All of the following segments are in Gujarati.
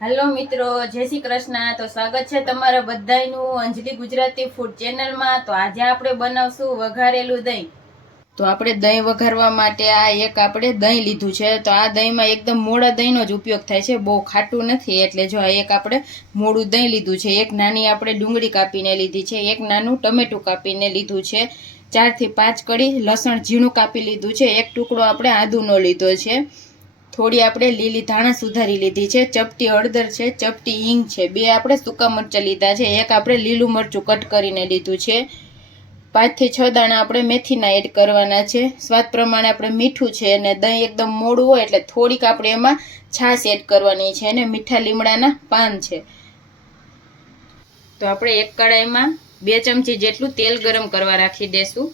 હેલો મિત્રો, જય શ્રી કૃષ્ણ। તો સ્વાગત છે તમારા બધાયનું અંજલિ ગુજરાતી ફૂડ ચેનલમાં। તો આજે આપણે બનાવશું વઘારેલું દહીં। તો આપણે દહીં વઘારવા માટે આપણે દહીં લીધું છે। તો આ દહીંમાં એકદમ મોડા દહીંનો જ ઉપયોગ થાય છે, બહુ ખાટું નથી। એટલે જો આપણે મોડું દહીં લીધું છે, એક નાની આપણે ડુંગળી કાપીને લીધી છે, એક નાનું ટમેટું કાપીને લીધું છે, 4 થી 5 કળી લસણ ઝીણું કાપી લીધું છે, એક ટુકડો આપણે આદુનો લીધો છે, થોડી આપણે લીલી ધાણા સુધારી લીધી છે, ચપટી હળદર છે, ચપટી હિંગ છે, 2 આપણે સૂકા મરચાં લીધા છે, એક આપણે લીલું મરચું કટ કરીને લીધું છે, 5 થી 6 દાણા આપણે મેથીના એડ કરવાના છે, સ્વાદ પ્રમાણે આપણે મીઠું છે। અને દહીં એકદમ મોડું હોય એટલે થોડીક આપણે એમાં છાશ એડ કરવાની છે અને મીઠા લીમડાના પાન છે। તો આપણે એક કડાઈમાં 2 ચમચી જેટલું તેલ ગરમ કરવા રાખી દેશું।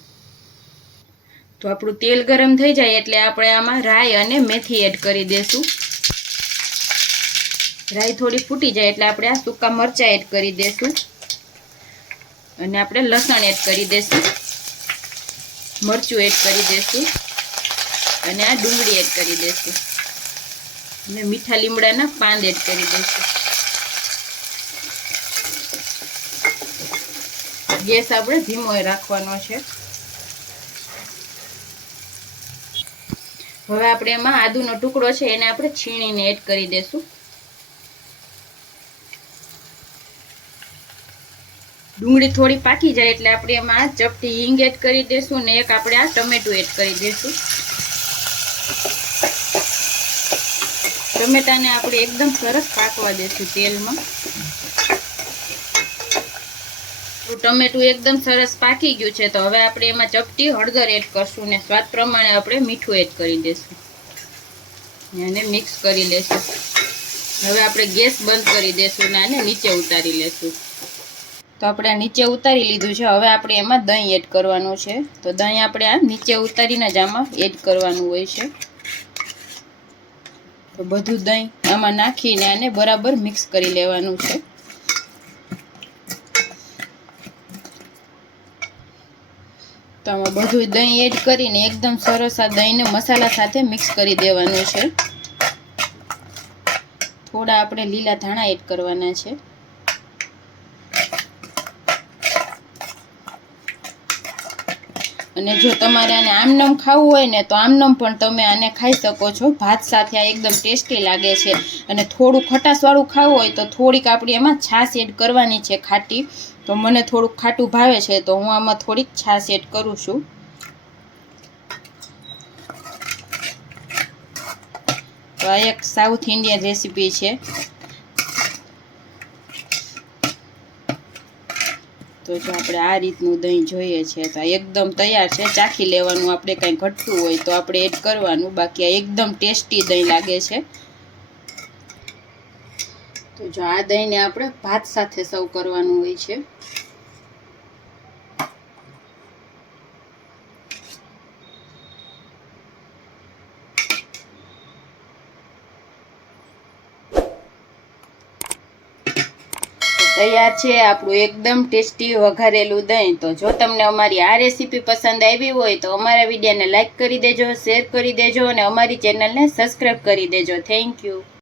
તો આપણું તેલ ગરમ થઈ જાય એટલે આપણે આમાં રાઈ અને મેથી એડ કરી દેશું। રાઈ થોડી ફૂટી જાય એટલે આપણે આ સૂકા મરચાં એડ કરી દેશું અને આપણે લસણ એડ કરી દેશું, મરચું એડ કરી દેશું અને આ ડુંગળી એડ કરી દેશું અને મીઠા લીમડાના પાન એડ કરી દેશું। ગેસ આપણે ધીમો રાખવાનો છે। હવે આપણે એમાં આદુનો ટુકડો છે એને આપણે છીણીને એડ કરી દેશું। ડુંગળી થોડી પાકી જાય એટલે આપણે એમાં ચપટી હિંગ એડ કરી દેશું અને એક આપણે આ ટમેટું એડ કરી દેશું। ટમેટાને આપણે એકદમ સરસ પાકવા દેશું તેલમાં। ટમેટું એકદમ સરસ પાકી ગયું છે। તો હવે આપણે એમાં ચપટી હળદર એડ કરશું ને સ્વાદ પ્રમાણે આપણે મીઠું એડ કરી દેશું અને મિક્સ કરી લેશું। હવે આપણે ગેસ બંધ કરી દેશું ને આને નીચે ઉતારી લેશું। તો આપણે નીચે ઉતારી લીધું છે। હવે આપણે એમાં દહીં એડ કરવાનું છે। તો દહીં આપણે આ નીચે ઉતારીને જ આમાં એડ કરવાનું હોય છે। તો બધું દહીં આમાં નાખીને આને બરાબર મિક્સ કરી લેવાનું છે। તો આમાં બધું દહીં એડ કરીને એકદમ સરસ આ દહીંને મસાલા સાથે મિક્સ કરી દેવાનું છે। થોડા આપણે લીલા ધાણા એડ કરવાના છે। અને જો તમારે આને આમનમ ખાવું હોય ને તો આમનમ પણ તમે આને ખાઈ શકો છો, ભાત સાથે આ એકદમ ટેસ્ટી લાગે છે। અને થોડું ખટાશવાળું ખાવું હોય તો થોડીક આપણે એમાં છાશ એડ કરવાની છે ખાટી। તો મને થોડુંક ખાટું ભાવે છે તો હું આમાં થોડીક છાશ એડ કરું છું। તો આ એક સાઉથ ઇન્ડિયન રેસીપી છે। તો જો આપણે આ રીતનું દહીં જોઈએ છે તો એકદમ તૈયાર છે। ચાખી લેવાનું, આપણે કંઈ ઘટતું હોય તો આપણે એડ કરવાનું, બાકી આ એકદમ ટેસ્ટી દહીં લાગે છે। તો જો આ દહીંને આપણે ભાત સાથે સર્વ કરવાનું હોય છે। તૈયાર છે આપણું એકદમ ટેસ્ટી વઘારેલું દહીં। તો જો તમને અમારી આ રેસીપી પસંદ આવી હોય તો અમારા વિડીયોને લાઈક કરી દેજો, શેર કરી દેજો અને અમારી ચેનલને સબસ્ક્રાઈબ કરી દેજો। Thank you.